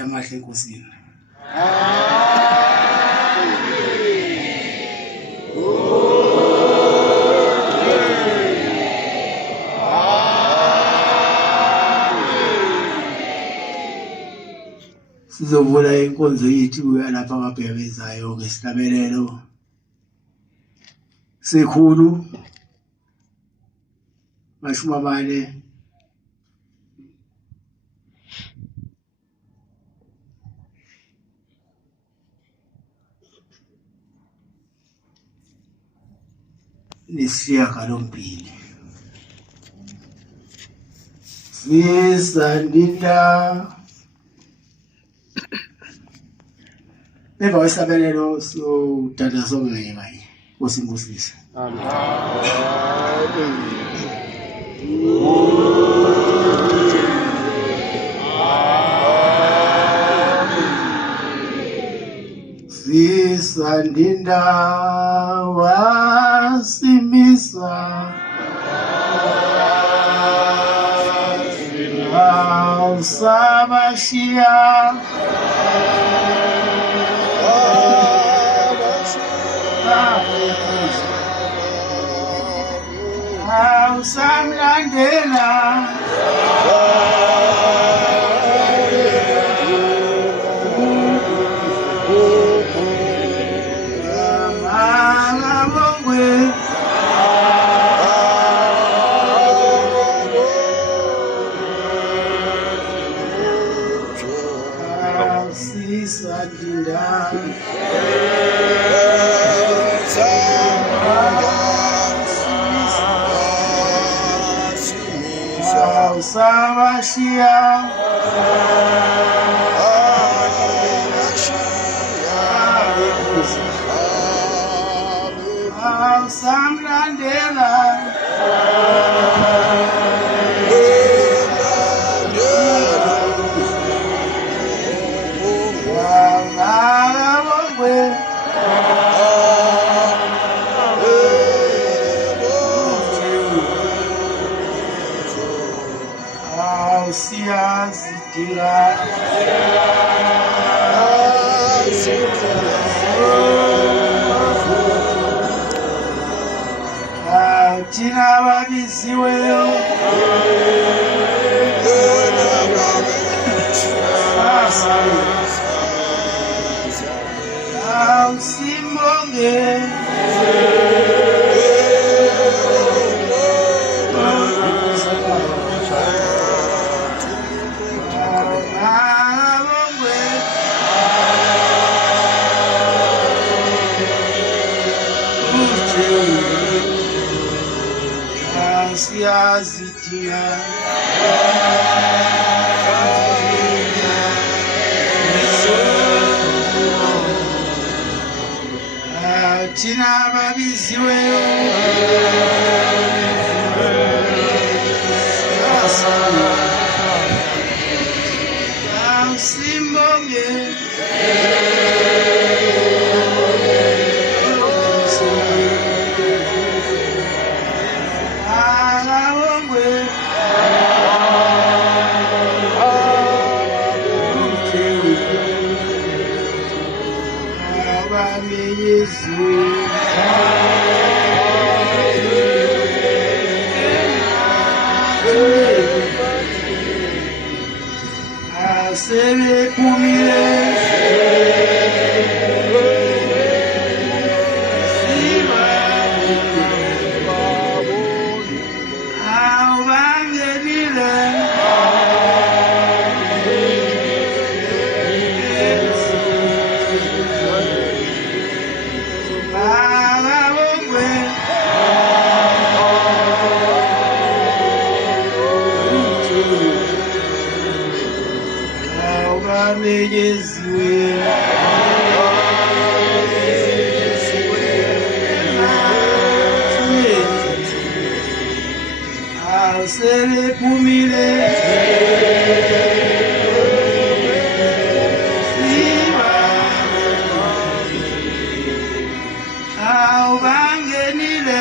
Madoda amahle enkosini. Sizovula inkonzo yethu yalapha ngabhekezayo ngesihlabelelo sekhulu mashumi amane nesishiyagalombili. Sisandinda emva kwesabelelo sodada songeke kanye osimbusise. Sisandinda wasimisa Sabashia Samlandela Sabashia Samlandela Tina babisiweyo Simbonge Siazitia Tina babisiweyo Simbonge Sebe kumile Siba Aubangenile Sebe kumile Siba Aubangenile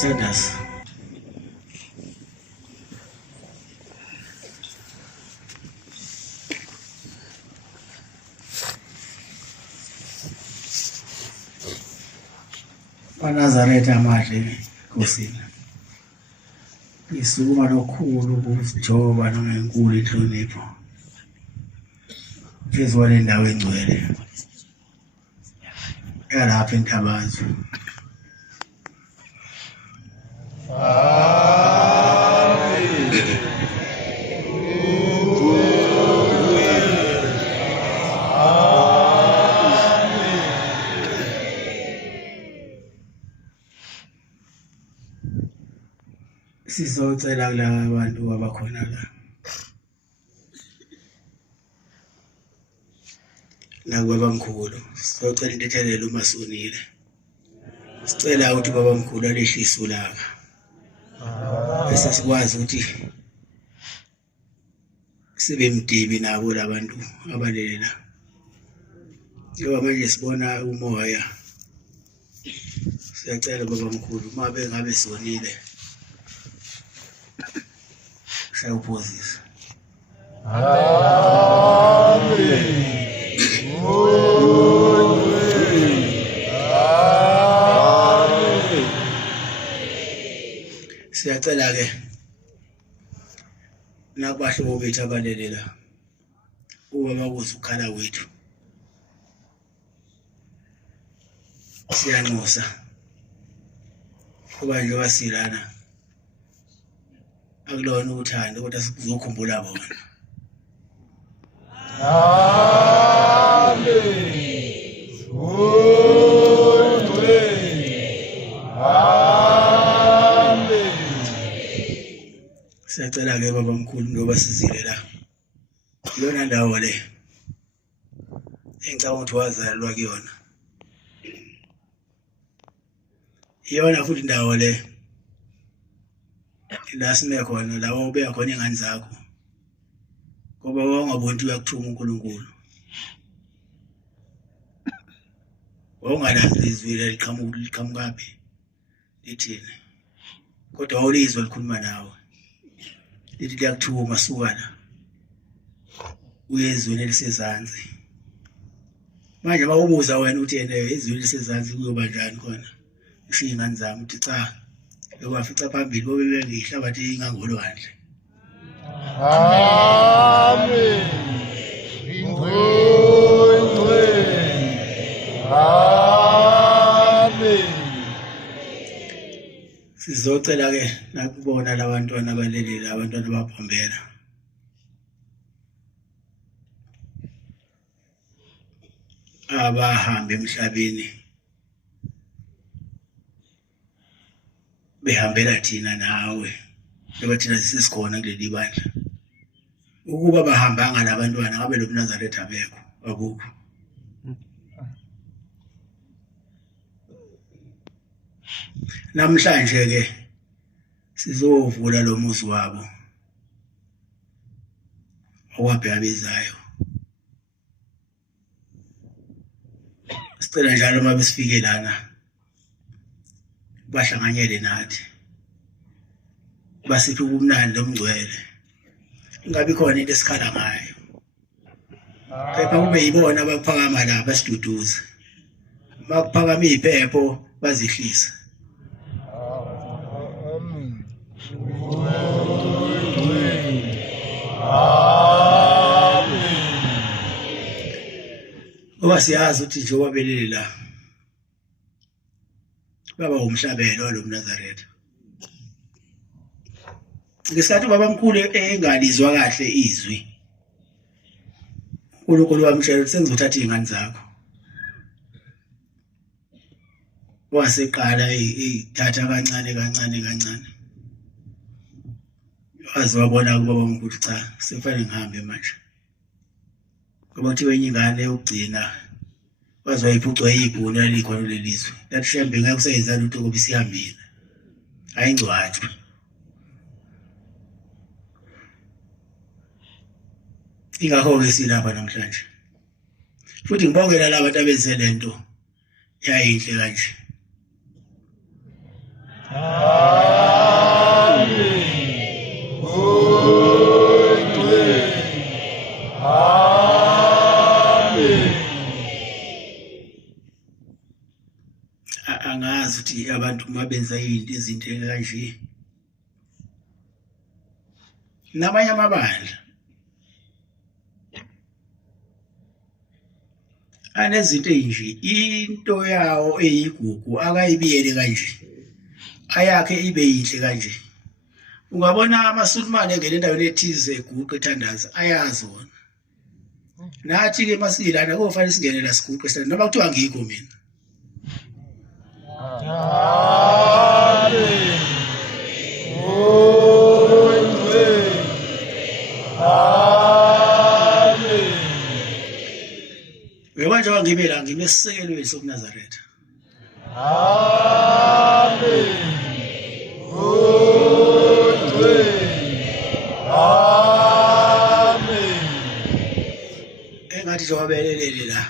Status. Nazaretha manje Nkosini. Isukuma lokhulu ukujoba noma enkulu inhlonipho. Phezu kwale ndawo engcwele. Yalapha eNthabazo. Sizocela kulaba abantu abakhona la. Nakwabamkhulu, sizocela into ethelele uma sonile. Sicela ukuthi babamkhulu alehlise ulaka. Bese sikwazi ukuthi sibe mdibi nabo labantu abalela. Ngoba manje sibona umoya. Siyacela babamkhulu uma bengabe sonile. Shayuphozisa. Amen. Siyacela ke nakubahlobo bethu abalelela uma bakuzwa ukhala wethu siyanxusa kuba nje wasilana akulona uthando kodwa sikuzokhumbula bona. Amen. Amen. Siyacela ke babamkhulu ngoba sizile la. Yona ndawo le engicabanga ukuthi wazalwa kuyona. Iyona futhi indawo le la sime khona la ubeka khona ingane zakho. Ngoba wawungaboni uyakuthuma uNkulunkulu. Wawungalazi izwi liqhamukaphi lithini. Kodwa wawulizwa likhuluma nawe. Lithi liyakuthuma sukana. Uyezweni elisezansi. Manje mawubuza wena uthi yena izwi elisezansi kuyoba njani khona. Ushiya ingane zami uthi cha. Yobafica phambili bobe bengihlabathi ingangolwandle. Amen. Amen. Sizocela ke nakubona labantwana abalelile, abantwana abaphombela abahamba emhlabeni behambela thina nawe ngoba thina sisikhona kuleli bandla, ukuba bahambanga labantwana ngabe lo Nazaretha abekho akukho. Namhlanje ke sizovula lo muzi wabo okwabhebezayo. Sicela njalo uma besifike lana bahlanganyele nathi basiphe ubumnandi omgcwele, ingabi khona into esikhala ngayo, kepha kube yibona abaphakama la basiduduze, bakuphakama iziphepho bazihlisa. Ngoba siyazi ukuthi njengoba belele la baba umhlabelo walo Nazaretha. Ngesikhathi ubabamkhulu engalizwa kahle izwi, uNkulunkulu wamtshela ukuthi sengizothatha izingane zakho. Waseqala ithatha kancane kancane. Waze wabona ubabamkhulu cha sekufanele ngihambe manje. Ngoba kuthiwa enye ingane yokugcina waze wayiphucwa yibhunu lalikhona lelizwe. Lathi shembe ngeke kuseyenza lutho ngoba isihambile. Ayingcwatshwe. Ingakho-ke silapha namhlanje. Futhi ngibongela laba bantu abenze lento yayinhle kanje. Angazi ukuthi abantu mabenza izinto kanje namanye amabandla anezinto ezinje, into yawo eyigugu akayibiyele kanje, ayakhe ibe yinhle kanje. Ungabona amaSulumane engene endaweni ethize eguqe ethandaza ayazi wona. Nathi ke masilana kofanele singene la siguqe esithandaza noma kuthiwa ngikho mina. Manje wangibela ngimesisekelweni sokuNazaretha. Amen. Amen. Engathi jwabelelele la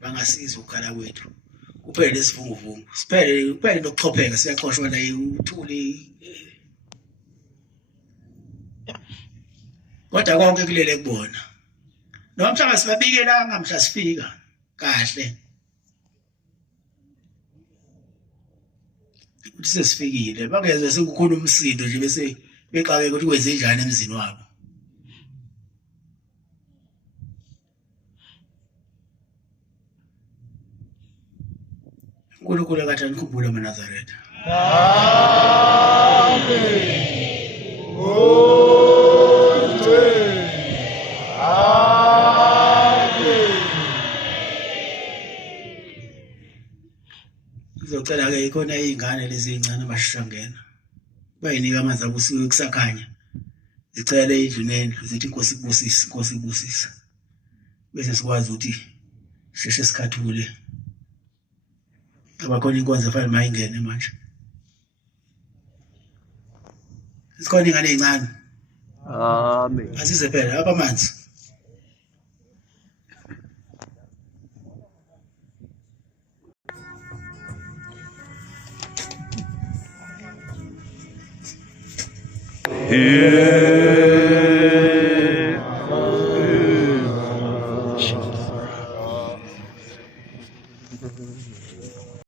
bangasiza ukukhala kwethu. Kuphele lesivunguvungu. Kuphele nokuchopheka siyaxoshwa la uthuli. Kodwa konke kulele kubona. Noma mhlawumbe sibabikelanga mhla sifika kahle. Ukuthi sesifikile bangezwe sekukhona umsindo nje bese beqake ukuthi kwenze njani emzini wabo. uNkulunkulu akathi anikhumbule amaNazaretha. Amen. Ngizocela ke ikhona izingane lezi ezincane abashangena. Bayinika amanzi abusiwe kusakhanya. Zicela indlu nendlu zithi Nkosi ibusise, Nkosi ibusise. Bese sikwazi ukuthi sheshe sikhathule. Abakhona inkonzo efanele mayingene manje. Sikhona ingane ezincane. Amen. Asize phela apha amanzi.